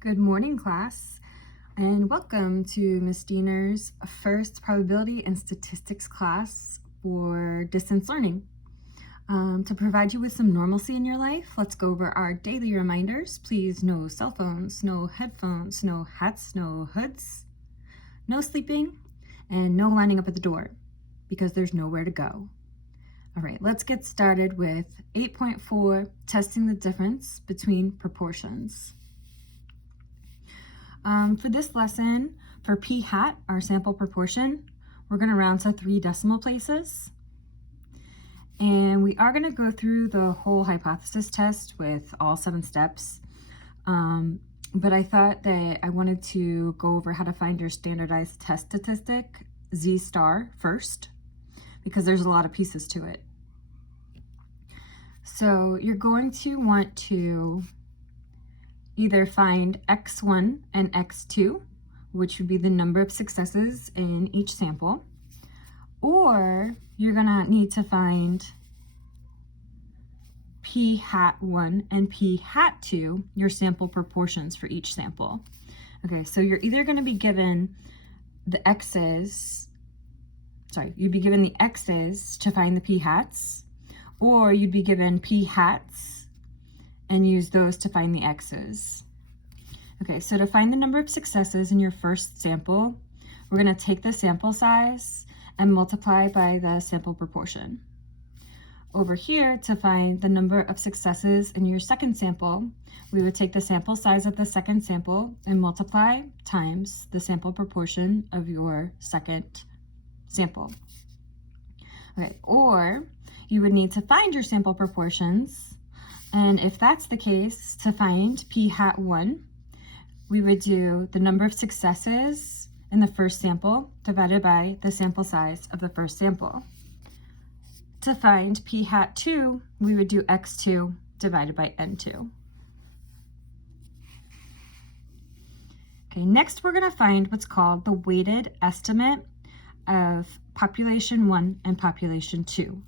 Good morning, class, and welcome to Ms. Diener's first probability and statistics class for distance learning. To provide you with some normalcy in your life, let's go over our daily reminders. Please, no cell phones, no headphones, no hats, no hoods, no sleeping, and no lining up at the door because there's nowhere to go. All right, let's get started with 8.4, testing the difference between proportions. For this lesson, for p hat, our sample proportion, we're going to round to 3 decimal places. And we are going to go through the whole hypothesis test with all 7 steps. But I thought that I wanted to go over how to find your standardized test statistic, Z star, first, because there's a lot of pieces to it. So you're going to want to either find x1 and x2, which would be the number of successes in each sample, or you're gonna need to find p hat 1 and p hat 2, your sample proportions for each sample. Okay, so you're either gonna be given the x's, you'd be given the x's to find the p hats, or you'd be given p hats and use those to find the x's. Okay, so to find the number of successes in your first sample, we're gonna take the sample size and multiply by the sample proportion. Over here, to find the number of successes in your second sample, we would take the sample size of the second sample and multiply times the sample proportion of your second sample. Okay, or you would need to find your sample proportions, and if that's the case, to find p hat 1, we would do the number of successes in the first sample divided by the sample size of the first sample. To find p hat 2, we would do x2 divided by n2. Okay, next we're going to find what's called the weighted estimate of population 1 and population 2,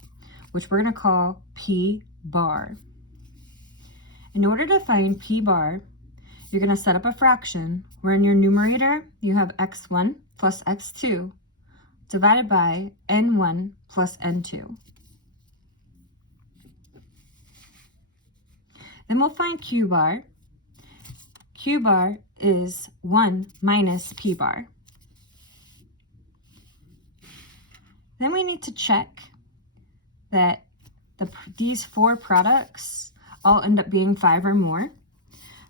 which we're going to call p bar. In order to find p bar, you're going to set up a fraction where in your numerator you have x1 plus x2 divided by n1 plus n2. Then we'll find q bar. Q bar is 1 minus p bar. Then we need to check that these 4 products all end up being 5 or more.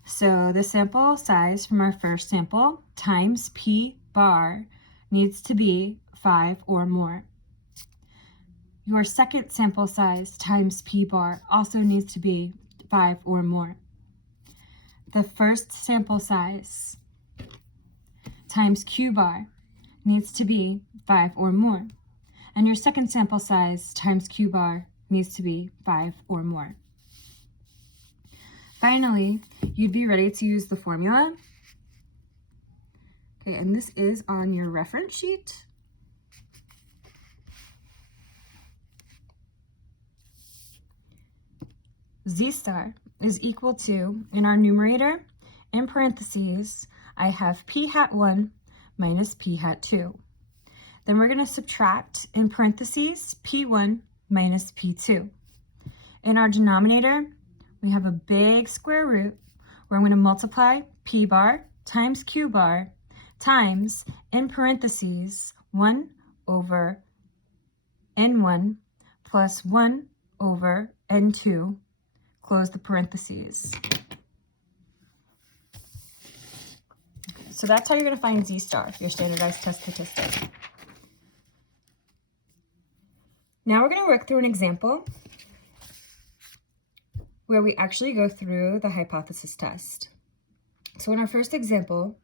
So the sample size from our first sample times p bar needs to be 5 or more. Your second sample size times p bar also needs to be 5 or more. The first sample size times q bar needs to be 5 or more. And your second sample size times q bar needs to be 5 or more. Finally, you'd be ready to use the formula. Okay, and this is on your reference sheet. Z star is equal to, in our numerator, in parentheses, I have p hat 1 minus p hat 2. Then we're going to subtract, in parentheses, p1 minus p2. In our denominator, we have a big square root where I'm going to multiply p bar times q bar times, in parentheses, 1 over n1 plus 1 over n2, close the parentheses. So that's how you're going to find Z star, your standardized test statistic. Now we're going to work through an example where we actually go through the hypothesis test. So in our first example,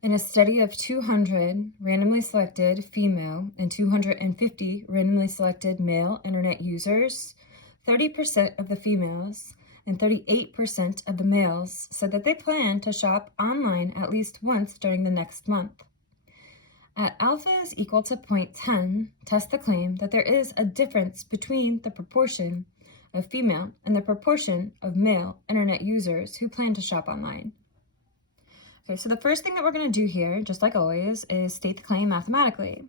in a study of 200 randomly selected female and 250 randomly selected male internet users, 30% of the females and 38% of the males said that they plan to shop online at least once during the next month. At alpha is equal to 0.10, test the claim that there is a difference between the proportion of female and the proportion of male internet users who plan to shop online. Okay, so the first thing that we're going to do here, just like always, is state the claim mathematically.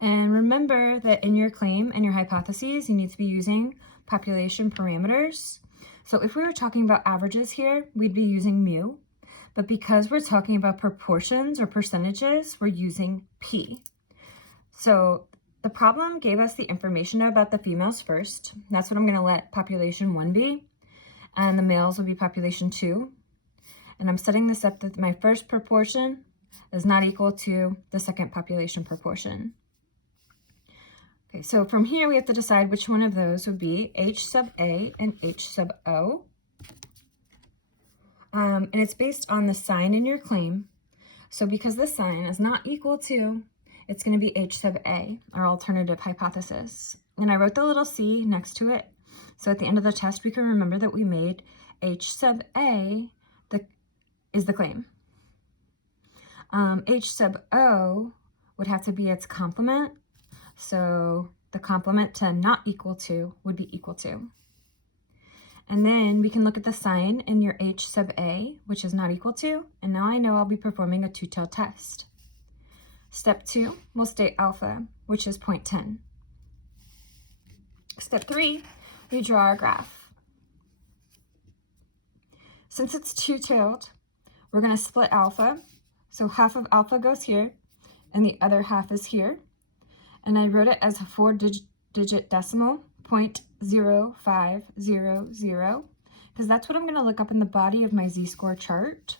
And remember that in your claim and your hypotheses, you need to be using population parameters. So if we were talking about averages here, we'd be using mu. But because we're talking about proportions or percentages, we're using p. So the problem gave us the information about the females first. That's what I'm going to let population 1 be. And the males will be population 2. And I'm setting this up that my first proportion is not equal to the second population proportion. Okay, so from here we have to decide which one of those would be H sub A and H sub O. And it's based on the sign in your claim. So because the sign is not equal to, it's going to be H sub A, our alternative hypothesis. And I wrote the little c next to it. So at the end of the test, we can remember that we made H sub A is the claim. H sub O would have to be its complement. So the complement to not equal to would be equal to. And then we can look at the sign in your H sub A, which is not equal to, and now I know I'll be performing a two-tailed test. Step 2, we'll state alpha, which is 0.10. Step 3, we draw our graph. Since it's two-tailed, we're going to split alpha. So half of alpha goes here, and the other half is here. And I wrote it as a 4-digit decimal, 0.0500, because that's what I'm going to look up in the body of my z-score chart.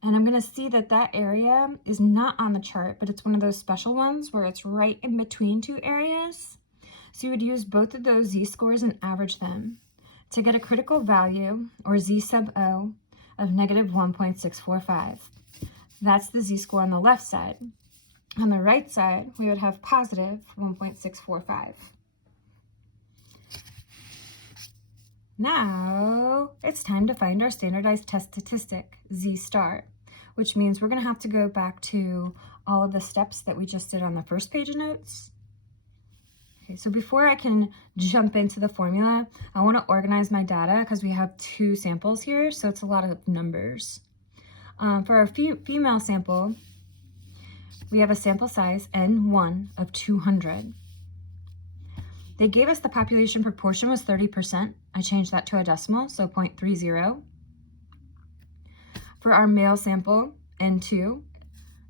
And I'm going to see that that area is not on the chart, but it's one of those special ones where it's right in between two areas. So you would use both of those z-scores and average them to get a critical value, or z sub O, of negative 1.645. That's the z-score on the left side. On the right side, we would have positive 1.645. Now, it's time to find our standardized test statistic, z star, which means we're going to have to go back to all of the steps that we just did on the first page of notes. Okay, so before I can jump into the formula, I want to organize my data because we have 2 samples here, so it's a lot of numbers. For our female sample, we have a sample size N1 of 200. They gave us the population proportion was 30%. I changed that to a decimal, so 0.30. For our male sample, N2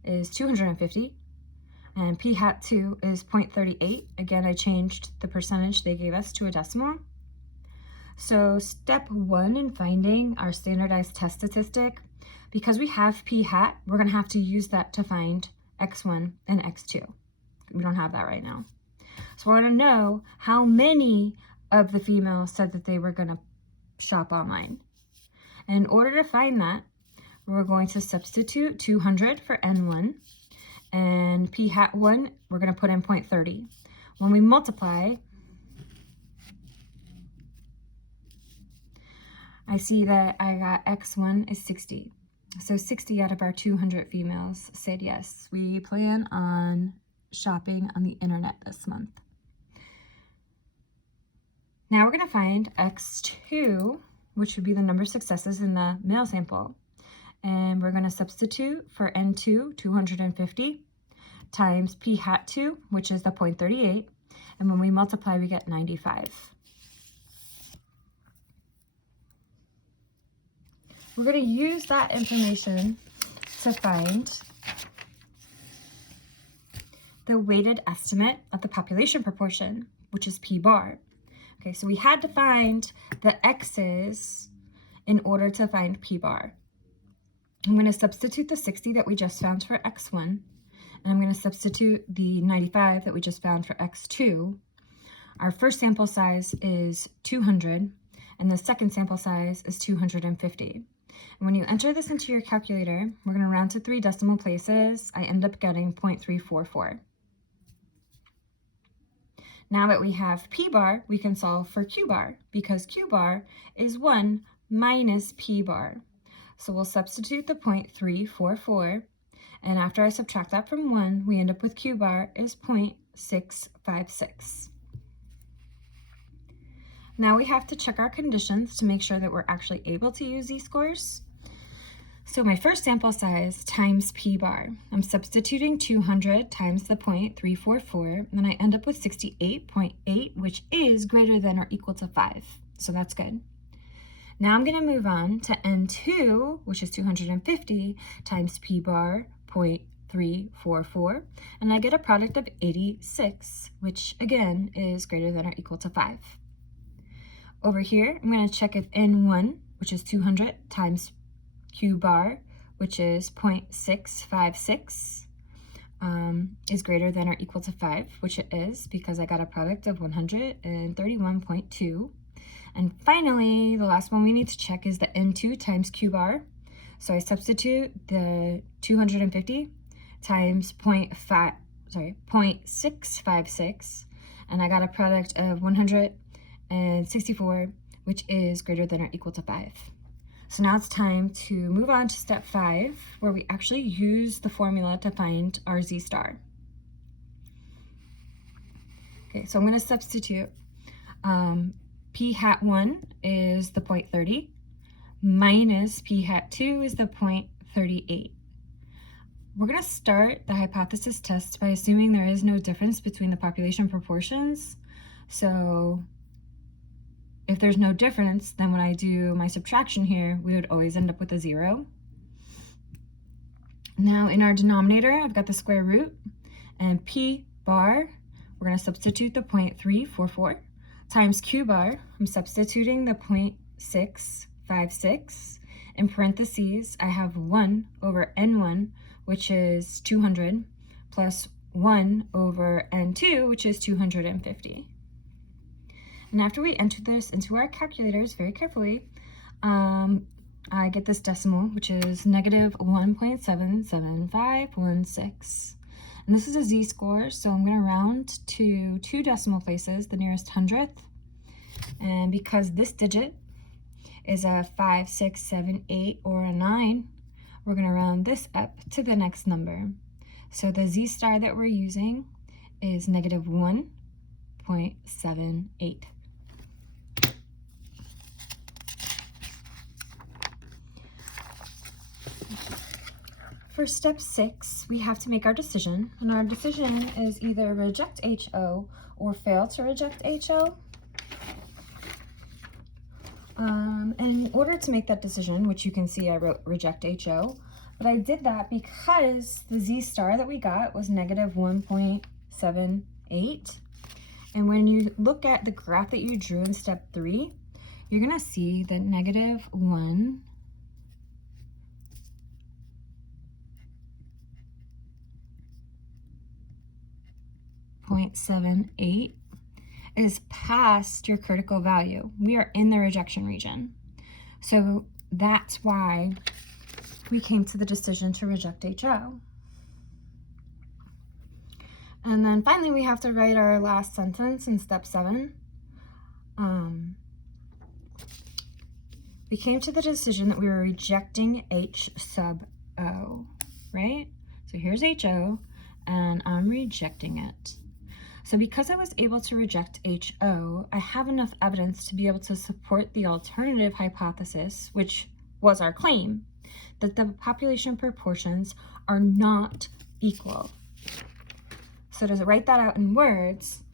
is 250, and P hat 2 is 0.38. Again, I changed the percentage they gave us to a decimal. So step 1 in finding our standardized test statistic, because we have P hat, we're going to have to use that to find X1 and X2. We don't have that right now. So I want to know how many of the females said that they were going to shop online. And in order to find that, we're going to substitute 200 for N1, and P hat 1, we're going to put in 0.30. When we multiply, I see that I got X1 is 60. So 60 out of our 200 females said yes, we plan on shopping on the internet this month. Now we're going to find X2, which would be the number of successes in the male sample. And we're going to substitute for N2, 250, times P hat 2, which is the 0.38. And when we multiply, we get 95. We're going to use that information to find the weighted estimate of the population proportion, which is P bar. Okay, so we had to find the X's in order to find P bar. I'm going to substitute the 60 that we just found for X1, and I'm going to substitute the 95 that we just found for X2. Our first sample size is 200, and the second sample size is 250. And when you enter this into your calculator, we're going to round to 3 decimal places. I end up getting 0.344. Now that we have P bar, we can solve for Q bar, because Q bar is 1 minus P bar. So we'll substitute the 0.344, and after I subtract that from 1, we end up with Q bar is 0.656. Now we have to check our conditions to make sure that we're actually able to use these scores. So my first sample size times p bar. I'm substituting 200 times the 0.344, and I end up with 68.8, which is greater than or equal to 5. So that's good. Now I'm going to move on to N2, which is 250 times p bar 0.344, and I get a product of 86, which again is greater than or equal to 5. Over here, I'm going to check if N1, which is 200 times q bar, which is 0.656, is greater than or equal to 5, which it is because I got a product of 131.2. And finally, the last one we need to check is the N2 times q bar. So I substitute the 250 times 0.656, and I got a product of 164, which is greater than or equal to 5. So now it's time to move on to step 5, where we actually use the formula to find our z star. Okay, so I'm going to substitute p hat 1 is the 0.30 minus p hat 2 is the 0.38. We're going to start the hypothesis test by assuming there is no difference between the population proportions. So if there's no difference, then when I do my subtraction here, we would always end up with a 0. Now in our denominator, I've got the square root, and p bar, we're going to substitute the 0.344 times q bar. I'm substituting the 0.656. In parentheses, I have 1 over n1, which is 200, plus 1 over n2, which is 250. And after we enter this into our calculators very carefully, I get this decimal, which is negative 1.77516. And this is a z-score, so I'm going to round to 2 decimal places, the nearest hundredth. And because this digit is a 5, 6, 7, 8, or a 9, we're going to round this up to the next number. So the z-star that we're using is negative 1.78. For step 6, we have to make our decision, and our decision is either reject HO or fail to reject HO. And in order to make that decision, which you can see I wrote reject HO, but I did that because the z-star that we got was negative 1.78. And when you look at the graph that you drew in step 3, you're going to see that negative 1.78 is past your critical value. We are in the rejection region. So that's why we came to the decision to reject HO. And then finally, we have to write our last sentence in step 7. We came to the decision that we were rejecting H sub O, right? So here's HO, and I'm rejecting it. So because I was able to reject HO, I have enough evidence to be able to support the alternative hypothesis, which was our claim, that the population proportions are not equal. So to write that out in words,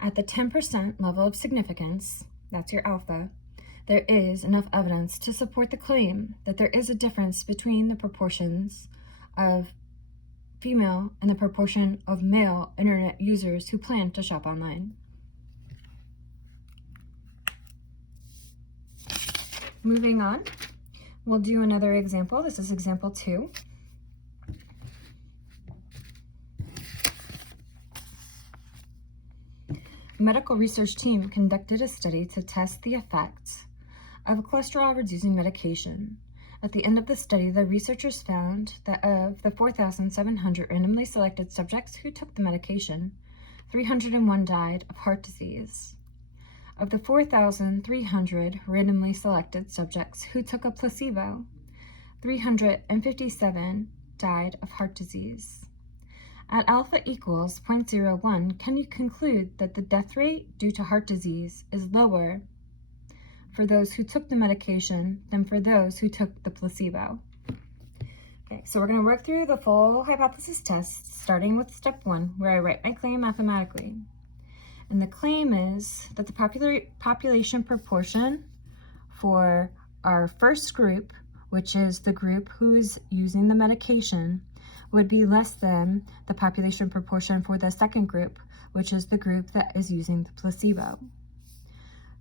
at the 10% level of significance, that's your alpha, there is enough evidence to support the claim that there is a difference between the proportions of female and the proportion of male internet users who plan to shop online. Moving on, we'll do another example. This is example 2. A medical research team conducted a study to test the effects of a cholesterol-reducing medication. At the end of the study, the researchers found that of the 4,700 randomly selected subjects who took the medication, 301 died of heart disease. Of the 4,300 randomly selected subjects who took a placebo, 357 died of heart disease. At alpha equals 0.01, can you conclude that the death rate due to heart disease is lower for those who took the medication than for those who took the placebo? Okay, so we're going to work through the full hypothesis test, starting with step 1, where I write my claim mathematically. And the claim is that the population proportion for our first group, which is the group who's using the medication, would be less than the population proportion for the second group, which is the group that is using the placebo.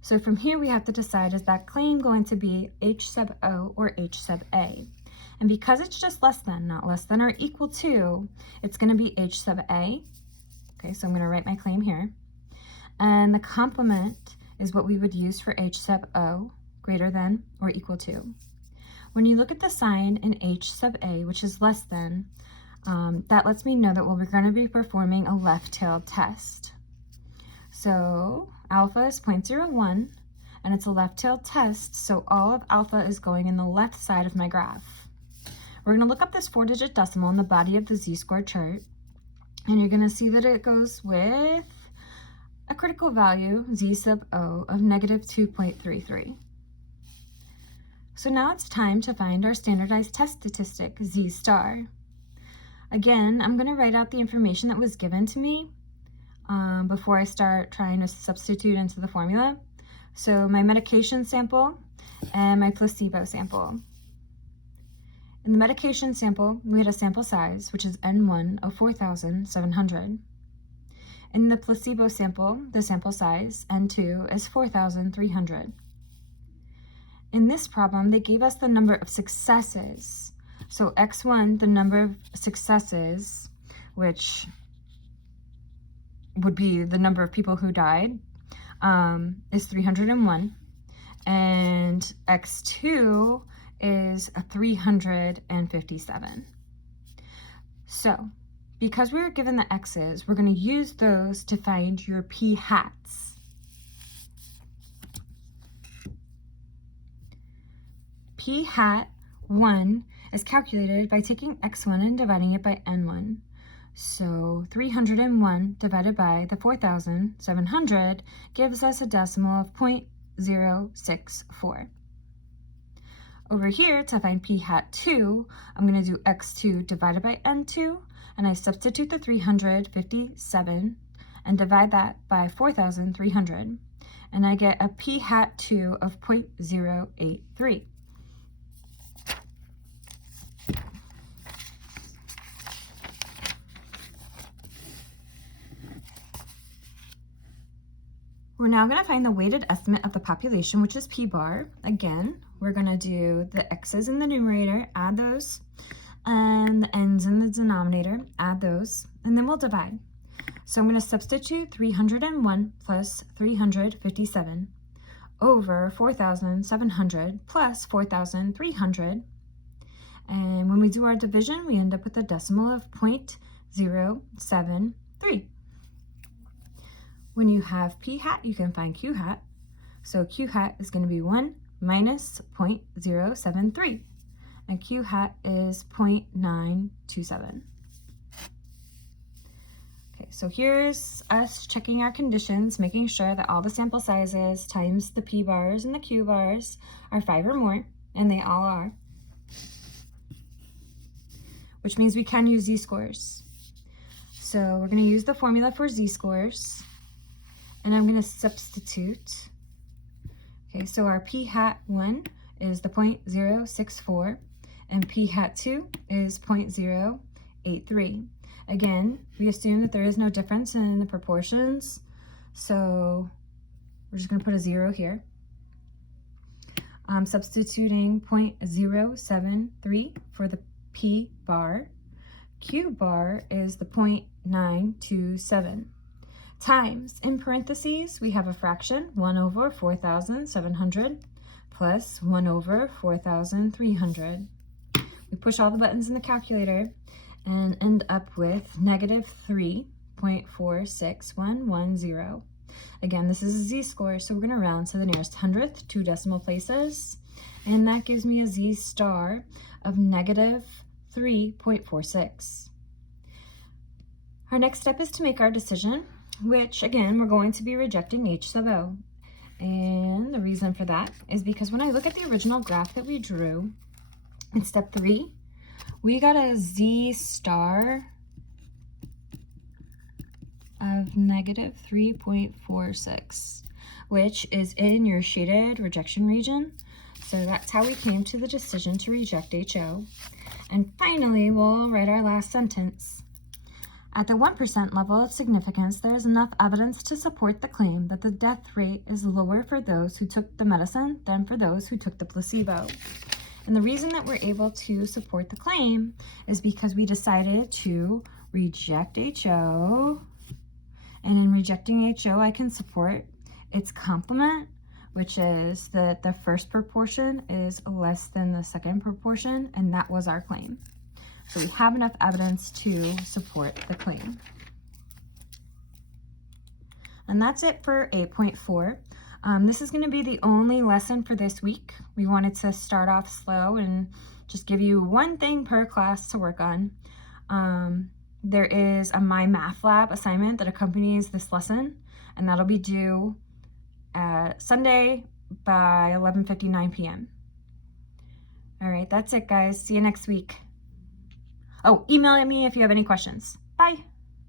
So from here we have to decide, is that claim going to be H sub O or H sub A? And because it's just less than, not less than or equal to, it's going to be H sub A. Okay, so I'm going to write my claim here. And the complement is what we would use for H sub O, greater than or equal to. When you look at the sign in H sub A, which is less than, that lets me know that we're going to be performing a left-tailed test. So alpha is 0.01, and it's a left-tailed test, so all of alpha is going in the left side of my graph. We're going to look up this 4-digit decimal in the body of the z-score chart, and you're going to see that it goes with a critical value, z sub O, of negative 2.33. So now it's time to find our standardized test statistic, z star. Again, I'm going to write out the information that was given to me before I start trying to substitute into the formula. So my medication sample and my placebo sample. In the medication sample, we had a sample size, which is N1 of 4,700. In the placebo sample, the sample size, N2, is 4,300. In this problem, they gave us the number of successes. So X1, the number of successes, which would be the number of people who died, is 301. And X2 is 357. So, because we were given the x's, we're going to use those to find your p hats. P hat 1 is calculated by taking x1 and dividing it by n1. So 301 divided by the 4,700 gives us a decimal of 0.064. Over here, to find p hat 2, I'm going to do x2 divided by n2, and I substitute the 357 and divide that by 4,300, and I get a p hat 2 of 0.083. We're now going to find the weighted estimate of the population, which is p bar. Again, we're going to do the x's in the numerator, add those, and the n's in the denominator, add those, and then we'll divide. So I'm going to substitute 301 plus 357 over 4,700 plus 4,300. And when we do our division, we end up with a decimal of 0.073. When you have p hat, you can find q hat. So q hat is going to be 1 minus 0.073, and q hat is 0.927. Okay, so here's us checking our conditions, making sure that all the sample sizes times the p bars and the q bars are 5 or more, and they all are, which means we can use z-scores. So we're going to use the formula for z-scores. And I'm going to substitute. Okay, so our p hat 1 is the 0.064, and p hat 2 is 0.083. Again, we assume that there is no difference in the proportions, so we're just going to put a 0 here. I'm substituting 0.073 for the p bar. Q bar is the 0.927. Times, in parentheses, we have a fraction, 1 over 4,700 plus 1 over 4,300. We push all the buttons in the calculator and end up with negative 3.46110. Again, this is a z-score, so we're going to round to the nearest hundredth, 2 decimal places, and that gives me a z-star of negative 3.46. Our next step is to make our decision, which again, we're going to be rejecting H sub O. And the reason for that is because when I look at the original graph that we drew in step 3, we got a Z star of negative 3.46, which is in your shaded rejection region. So that's how we came to the decision to reject HO. And finally, we'll write our last sentence. At the 1% level of significance, there is enough evidence to support the claim that the death rate is lower for those who took the medicine than for those who took the placebo. And the reason that we're able to support the claim is because we decided to reject HO. And in rejecting HO, I can support its complement, which is that the first proportion is less than the second proportion, and that was our claim. So we have enough evidence to support the claim. And that's it for 8.4. This is going to be the only lesson for this week. We wanted to start off slow and just give you one thing per class to work on. There is a My Math Lab assignment that accompanies this lesson, and that'll be due Sunday by 11:59 p.m. All right, that's it, guys. See you next week. Oh, email me if you have any questions. Bye.